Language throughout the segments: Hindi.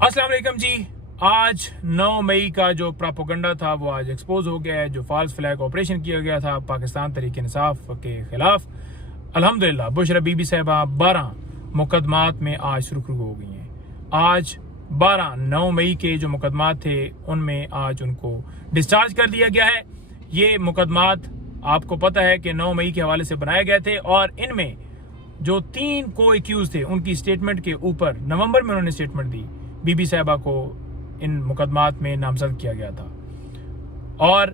अस्सलाम वालेकुम जी। आज 9 मई का जो प्रोपेगेंडा था वो आज एक्सपोज हो गया है। जो फॉल्स फ्लैग ऑपरेशन किया गया था पाकिस्तान तहरीक इंसाफ के खिलाफ, अल्हम्दुलिल्लाह बुशरा बीबी साहिबा 12 मुकदमात में आज सुर्खरू हो गई हैं। आज 9 मई के जो मुकदमात थे उनमें आज उनको डिस्चार्ज कर दिया गया है। ये मुकदमात आपको पता है कि 9 मई के हवाले से बनाए गए थे और इनमें जो 3 को एक्यूज थे उनकी स्टेटमेंट के ऊपर नवंबर में उन्होंने स्टेटमेंट दी। बीबी साहिबा को इन मुकदमात में नामजद किया गया था और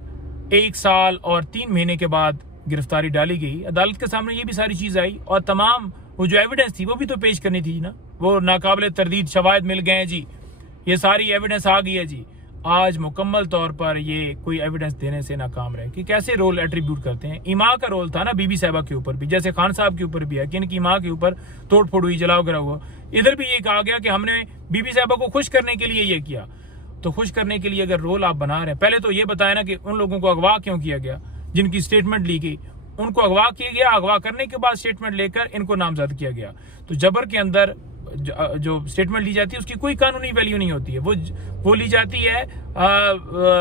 1 साल और 3 महीने के बाद गिरफ्तारी डाली गई। अदालत के सामने ये भी सारी चीज आई और तमाम वो जो एविडेंस थी वो भी तो पेश करनी थी ना। वो नाकाबिल तरदीद शवाहिद मिल गए हैं जी, ये सारी एविडेंस आ गई है जी। आज मुकम्मल तौर पर ये कोई एविडेंस देने से नाकाम रहे कि कैसे रोल एट्रीब्यूट करते हैं। इमा का रोल था ना बीबी साहिबा के ऊपर भी, जैसे खान साहब के ऊपर भी है कि इनकी माँ के ऊपर तोड़ फोड़ हुई, जलाओ गिरा हुआ। इधर भी ये कहा गया कि हमने बीबी साहिबा को खुश करने के लिए ये किया। तो खुश करने के लिए अगर रोल आप बना रहे हैं, पहले तो ये बताया ना कि उन लोगों को अगवा क्यों किया गया जिनकी स्टेटमेंट ली गई। उनको अगवा किया गया, अगवा करने के बाद स्टेटमेंट लेकर इनको नामजद किया गया। तो जबर के अंदर जो स्टेटमेंट ली जाती है उसकी कोई कानूनी वैल्यू नहीं होती है। वो ली जाती है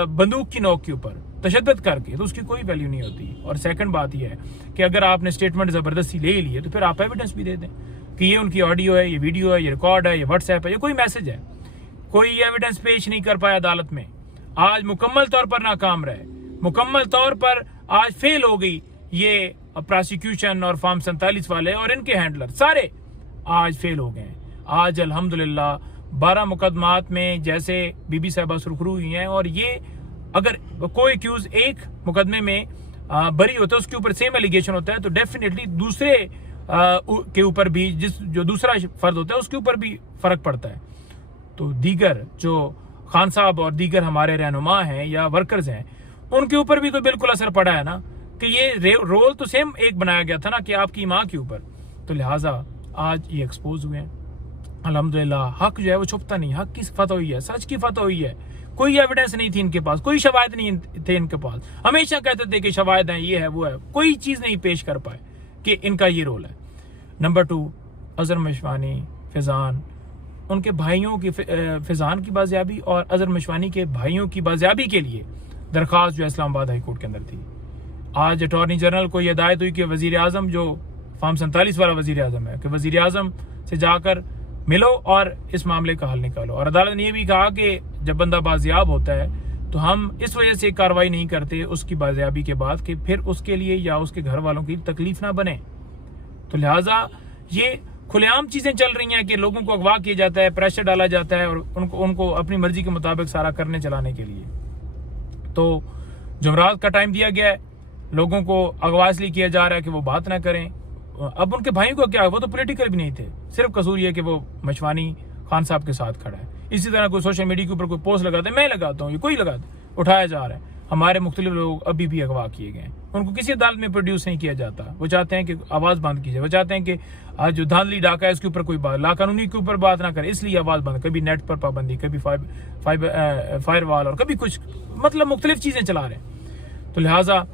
बंदूक की नोक के ऊपर तशद्दुद करके, तो उसकी कोई वैल्यू नहीं होती। और सेकंड बात यह है कि अगर आपने स्टेटमेंट जबरदस्ती ले ली है तो फिर आप एविडेंस भी दे दें कि ये उनकी ऑडियो है, ये वीडियो है, ये रिकॉर्ड है, ये व्हाट्सएप है, ये कोई मैसेज है। कोई एविडेंस पेश नहीं कर पाया अदालत में। आज मुकम्मल तौर पर नाकाम रहे, मुकम्मल तौर पर आज फेल हो गई ये प्रोसिक्यूशन और फॉर्म 47 वाले और इनके हैंडलर सारे आज फेल हो गए। आज अल्हम्दुलिल्लाह 12 मुकदमात में जैसे बीबी साहिबा सुरखरू हुई हैं और ये अगर कोई एक्यूज एक मुकदमे में बरी होता है, उसके ऊपर सेम एलिगेशन होता है, तो डेफिनेटली दूसरे के ऊपर भी जो दूसरा फर्द होता है उसके ऊपर भी फर्क पड़ता है। तो दीगर जो खान साहब और दीगर हमारे रहनुमा हैं या वर्कर्स हैं उनके ऊपर भी तो बिल्कुल असर पड़ा है ना कि ये रोल तो सेम एक बनाया गया था ना कि आपकी माँ के ऊपर। तो लिहाजा आज ये एक्सपोज हुए हैं। अल्हम्दुलिल्लाह हक जो है वो छुपता नहीं, हक की फतह हुई है, सच की फतह हुई है। कोई एविडेंस नहीं थी इनके पास, कोई शवाहिद नहीं थे इनके पास। हमेशा कहते थे कि शवाहिद हैं, ये है वो है, कोई चीज नहीं पेश कर पाए कि इनका ये रोल है। नंबर 2, अजहर मशवानी, फैजान, उनके भाइयों की फैजान की बाजियाबी और अजहर मशवानी के भाइयों की बाजियाबी के लिए दरख्वास्त जो इस्लामाबाद हाई कोर्ट के अंदर थी। आज अटॉर्नी जनरल को यह हिदायत हुई कि वजीर आजम जो फॉर्म 47 वाला वजीर आजम है कि वजीर आजम से जाकर मिलो और इस मामले का हल निकालो। और अदालत ने यह भी कहा कि जब बंदा बाजियाब होता है तो हम इस वजह से कार्रवाई नहीं करते उसकी बाजियाबी के बाद कि फिर उसके लिए या उसके घर वालों की तकलीफ ना बने। तो लिहाजा ये खुलेआम चीजें चल रही हैं कि लोगों को अगवा किया जाता है, प्रेशर डाला जाता है और उनको अपनी मर्जी के मुताबिक सारा करने चलाने के लिए। तो जुमरात का टाइम दिया गया है, लोगों को अगवा इसलिए किया जा रहा है कि वो बात ना करें। अब उनके भाइयों को क्या, वो तो पॉलिटिकल भी नहीं थे, सिर्फ कसूर ये कि वो मशवानी खान साहब के साथ खड़ा है। इसी तरह कोई सोशल मीडिया के ऊपर कोई पोस्ट लगाते हैं, मैं लगाता हूँ, ये कोई लगाता, उठाया जा रहा है। हमारे मुख्तलिफ लोग अभी भी अगवा किए गए, उनको किसी अदालत में प्रोड्यूस नहीं किया जाता। वो चाहते हैं कि आवाज बंद की जाए, वो चाहते हैं कि आज जो धांधली डाका है उसके ऊपर कोई बात, लाकानूनी के ऊपर बात ना करे, इसलिए आवाज बंद। कभी नेट पर पाबंदी, कभी फायर वॉल और कभी कुछ, मतलब मुख्तलिफ चीजें चला रहे हैं। तो लिहाजा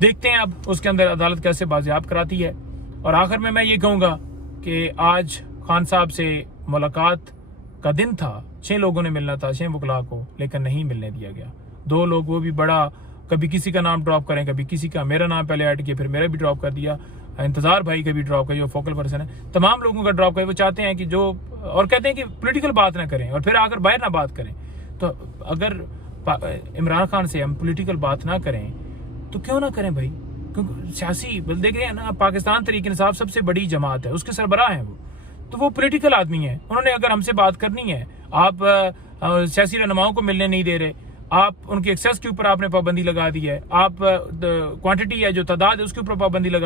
देखते हैं अब उसके अंदर अदालत कैसे बाजियाब कराती है। और आखिर में मैं ये कहूंगा कि आज खान साहब से मुलाकात का दिन था, 6 लोगों ने मिलना था, 6 वकला को, लेकिन नहीं मिलने दिया गया। 2 लोग, वो भी बड़ा, कभी किसी का नाम ड्रॉप करें, कभी किसी का, मेरा नाम पहले ऐड किया, फिर मेरा भी ड्रॉप कर दिया, इंतजार भाई का भी ड्रॉप किया जो फोकल पर्सन है, तमाम लोगों का ड्रॉप किया। वो चाहते हैं कि जो, और कहते हैं कि पॉलिटिकल बात ना करें और फिर आकर बाहर ना बात करें। तो अगर इमरान खान से हम पॉलिटिकल बात ना करें तो क्यों ना करें भाई, क्योंकि सियासी देख रहे हैं ना, पाकिस्तान तहरीक इंसाफ सबसे बड़ी जमात है, उसके सरबराह हैं वो, तो वो पॉलिटिकल आदमी है। उन्होंने अगर हमसे बात करनी है, आप सियासी रहनुमाओं को मिलने नहीं दे रहे, आप उनके एक्सेस के ऊपर आपने पाबंदी लगा दी है, आप क्वांटिटी है जो तादाद है उसके ऊपर पाबंदी लगा